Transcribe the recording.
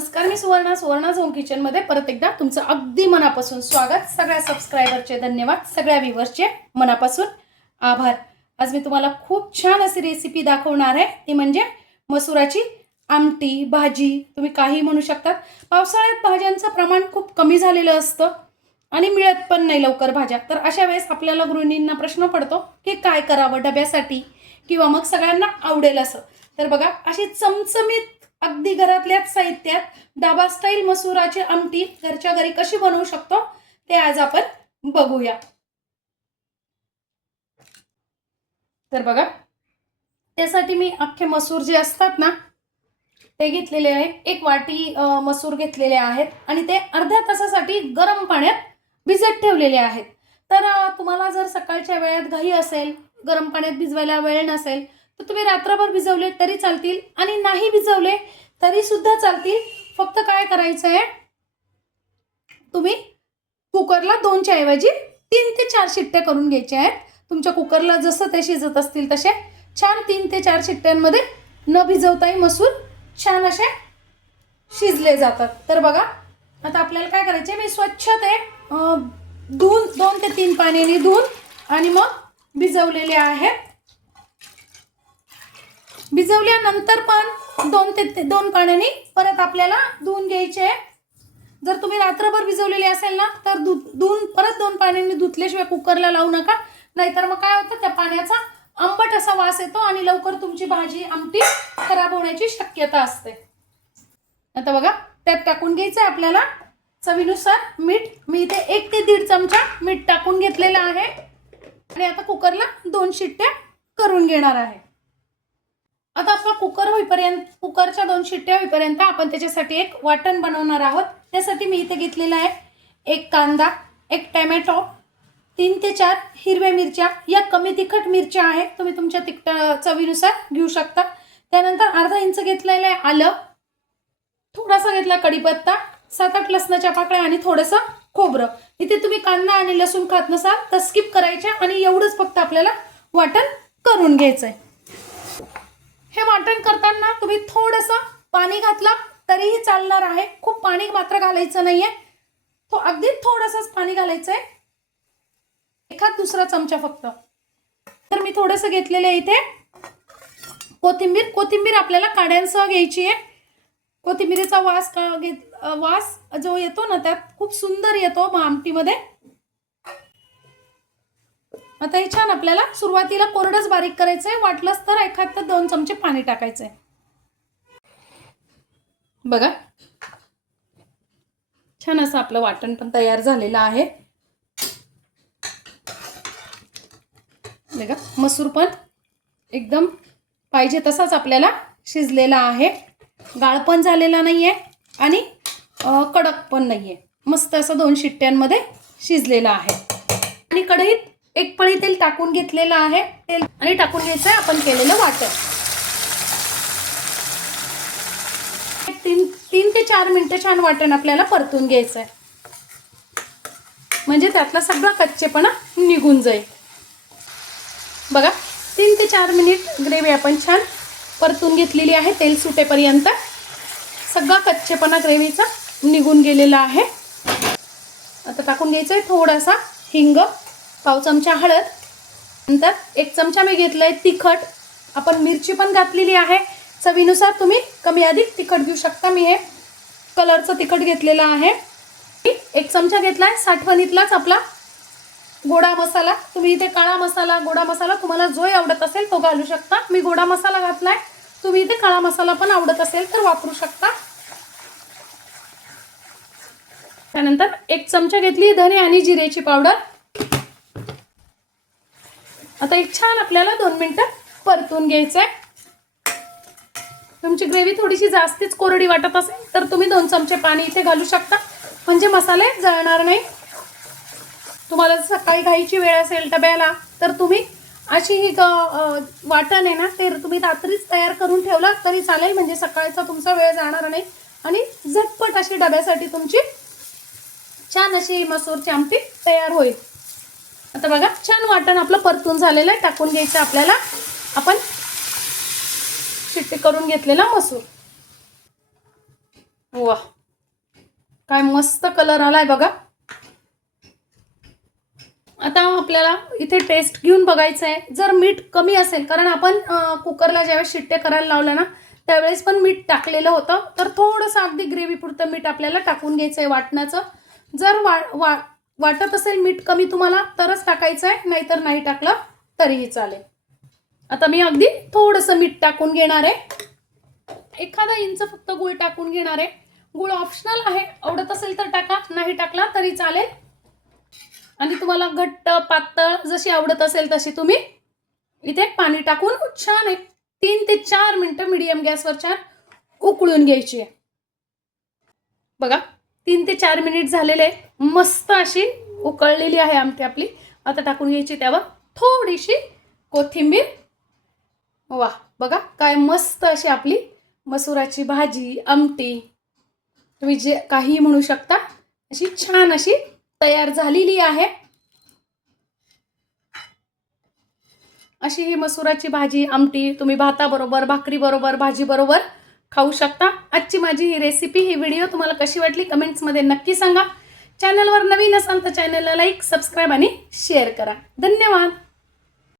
नमस्कार, मी Suvarna zone kitchen मध्ये परत एकदा तुमचं अगदी मनापासून स्वागत। सगळ्या सबस्क्रायबरचे धन्यवाद, सगळ्या व्ह्यूअर्सचे मनापासून आभार। आज मी तुम्हाला खूप छान अशी रेसिपी दाखवणार आहे, ती म्हणजे मसुराची आमटी भाजी, तुम्ही काही म्हणू शकता। पावसाळ्यात भाज्यांचं प्रमाण खूप कमी झालेलं असतं आणि मिळत पण नाही लवकर भाज्या, तर अशा वेळेस आपल्याला गृहिणींना प्रश्न पडतो की काय करावं डब्यासाठी किंवा मग सगळ्यांना आवडेल असं। तर बघा, अशी चमचमीत अगदी घरातल्याच साहित्यात डाबा स्टाईल मसुराची आमटी घरच्या घरी कशी बनवू शकतो ते आज आपण बघूया। तर बघा, त्यासाठी मी अख्खे मसूर जे असतात ना ते घेतलेले आहे। एक वाटी मसूर घेतलेले आहेत आणि ते अर्ध्या तासासाठी गरम पाण्यात भिजत ठेवलेले आहेत। तर तुम्हाला जर सकाळच्या वेळात घाई असेल, गरम पाण्यात भिजवायला वेळ नसेल, तर तुम्ही रात्रभर भिजवले तरी चालतील आणि नाही भिजवले तरी सुद्धा चालतील। फक्त काय करायचं आहे, तुम्ही कुकरला 2 च्या ऐवजी 3 ते 4 शिट्ट्या करून घ्यायच्या आहेत। तुमच्या कुकरला जसं ते शिजत असतील तसे छान 3 ते 4 शिट्ट्यांमध्ये न भिजवताही मसूर छान असे शिजले जातात। तर बघा, आता आपल्याला काय करायचे, मी स्वच्छ ते धुवून 2 ते 3 पाण्याने धुवून आणि मग भिजवलेले आहेत। भिजवल्यानंतर पण 2 पाण्याने परत आपल्याला धुवून घ्यायचे। जर तुम्ही रात्रभर भिजवलेले असेल ना तर धुवून परत 2 पाण्याने धुतल्याशिवाय कुकरला लावू नका, नाहीतर मग काय होतं, त्या पाण्याचा आंबट असा वास येतो आणि लवकर तुमची भाजी आमटी खराब होण्याची शक्यता असते। आता बघा, त्यात टाकून घ्यायचं आपल्याला चवीनुसार मीठ। मी इथे 1 ते 1.5 चमचा मीठ टाकून घेतलेलं आहे आणि आता कुकरला 2 शिट्ट्या करून घेणार आहे। आता आपला कुकरच्या 2 शिट्ट्या होईपर्यंत आपण त्याच्यासाठी एक वाटण बनवणार आहोत। त्यासाठी मी इथे घेतलेला आहे 1 कांदा, 1 टोमॅटो, 3 ते 4 हिरव्या मिरच्या, या कमी तिखट मिरच्या आहेत, तुम्ही तुमच्या चवीनुसार घेऊ शकता। त्यानंतर अर्धा इंच घेतलेलं आहे आलं, थोडासा घेतला कढीपत्ता, 7-8 लसणाच्या पाकळ्या आणि थोडंसं खोबरं। इथे तुम्ही कांदा आणि लसूण खात नसाल तर स्किप करायचे आणि एवढंच फक्त आपल्याला वाटण करून घ्यायचंय। हे वाटण करताना तुम्ही थोडंसं पाणी घातलं तरीही चालणार आहे, खूप पाणी मात्र घालायचं नाहीये, तो अगदी थोडंसंच पाणी घालायचंय, एखाद दुसरा चमचा फक्त। तर मी थोडंसं घेतलेलं आहे इथे कोथिंबीर आपल्याला काड्यांसह घ्यायची आहे। कोथिंबीरीचा वास जो येतो ना त्यात खूप सुंदर येतो आमटीमध्ये। आता हे छान आपल्याला सुरुवातीला कोरडच बारीक करायचंय, वाटलंच तर एखाद ते 2 चमचे पाणी टाकायचंय। बघा, छान असं आपलं वाटण पण तयार झालेलं आहे। बघा, मसूर पण एकदम पाहिजे तसाच आपल्याला शिजलेला आहे, गाळ पण झालेला नाहीये आणि कडक पण नाहीये, मस्त असं 2 शिट्ट्यांमध्ये शिजलेला आहे। आणि कढईत 1 पळी तेल टाकून घेतलेलं आहे, तेल आणि टाकून घ्यायचंय आपण केलेलं वाटण। 3 ते 4 मिनिटं छान वाटण आपल्याला परतून घ्यायचंय, म्हणजे त्यातला सगळा कच्चेपणा निघून जाईल। बघा, 3 ते 4 मिनिट ग्रेव्ही आपण छान परतून घेतलेली आहे, तेल सुटेपर्यंत सगळा कच्चेपणा ग्रेव्हीचा निघून गेलेला आहे। आता टाकून घ्यायचंय थोडासा हिंग, पाव चमचा हळद, नंतर 1 चमचा मी घेतलाय तिखट, आपण मिरची पण घातलेली आहे, चवीनुसार तुम्ही कमी अधिक तिखट घेऊ शकता। मी हे कलरचं तिखट घेतलेलं आहे। 1 चमचा घेतलाय साठवणीतलाच आपला गोडा मसाला, तुम्ही इथे काळा मसाला, गोडा मसाला तुम्हाला जो आवडत असेल तो घालू शकता। मी गोडा मसाला घातलाय, तुम्ही इथे काळा मसाला पण आवडत असेल तर वापरू शकता। त्यानंतर 1 चमचा घेतली धने आणि जिरेची पावडर। आता एक छान आपल्याला 2 मिनिटं परतून घ्यायचंय। तुमची ग्रेव्ही थोडीशी जास्तीच कोरडी वाटत असेल तर तुम्ही 2 चमचे पाणी इथे घालू शकता, म्हणजे मसाले जळणार नाही। तुम्हाला सकाळी घाईची वेळ असेल डब्याला तर तुम्ही अशी ही वाटण आहे ना ते तुम्ही रात्रीच तयार करून ठेवला तरी चालेल, म्हणजे सकाळचा तुमचा वेळ जाणार नाही आणि झटपट अशी डब्यासाठी तुमची छान अशी मसूरची आमटी तयार होईल। आता बघा, छान वाटण आपलं परतून झालेलं आहे, टाकून घ्यायचं आपल्याला आपण शिट्टी करून घेतलेला मसूर। वा, काय मस्त कलर आलाय बघा. आता आपल्याला इथे टेस्ट घेऊन बघायचं आहे. जर मीठ कमी असेल, कारण आपण कुकरला ज्यावेळेस शिट्ट्या करायला लावल्या ना त्यावेळेस पण मीठ टाकलेलं होतं, तर थोडंसं अगदी ग्रेव्ही पुरतं मीठ आपल्याला टाकून घ्यायचं आहे वाटणाचं. जर वाटत असेल मीठ कमी तुम्हाला तरच टाकायचं आहे, नाहीतर नाही टाकलं तरीही चालेल. आता मी अगदी थोडंसं मीठ टाकून घेणार आहे. 1 इंच फक्त गूळ टाकून घेणार आहे. गूळ ऑप्शनल आहे, आवडत असेल तर टाका, नाही टाकला तरी चालेल. आणि तुम्हाला घट्ट पातळ जशी आवडत असेल तशी तुम्ही इथे पाणी टाकून छान एक 3 ते 4 मिनिटं मीडियम गॅसवर छान उकळून घ्यायची आहे. बघा 3 ते 4 मिनिट झालेले, मस्त अशी उकळलेली आहे आमटी आपली. आता टाकून घ्यायची त्यावर थोडीशी कोथिंबीर. वा, बघा काय मस्त अशी आपली मसुराची भाजी, आमटी, तुम्ही जे काही म्हणू शकता, अशी छान अशी तयार झालेली आहे. अशी ही मसुराची भाजी, आमटी तुम्ही भाताबरोबर, भाकरीबरोबर, भाजीबरोबर खाऊ शकता. आजची माझी ही रेसिपी, ही व्हिडिओ तुम्हाला कशी वाटली कमेंट्समध्ये नक्की सांगा. चॅनलवर नवीन असाल तर चॅनलला लाईक, सबस्क्राईब आणि शेअर करा. धन्यवाद.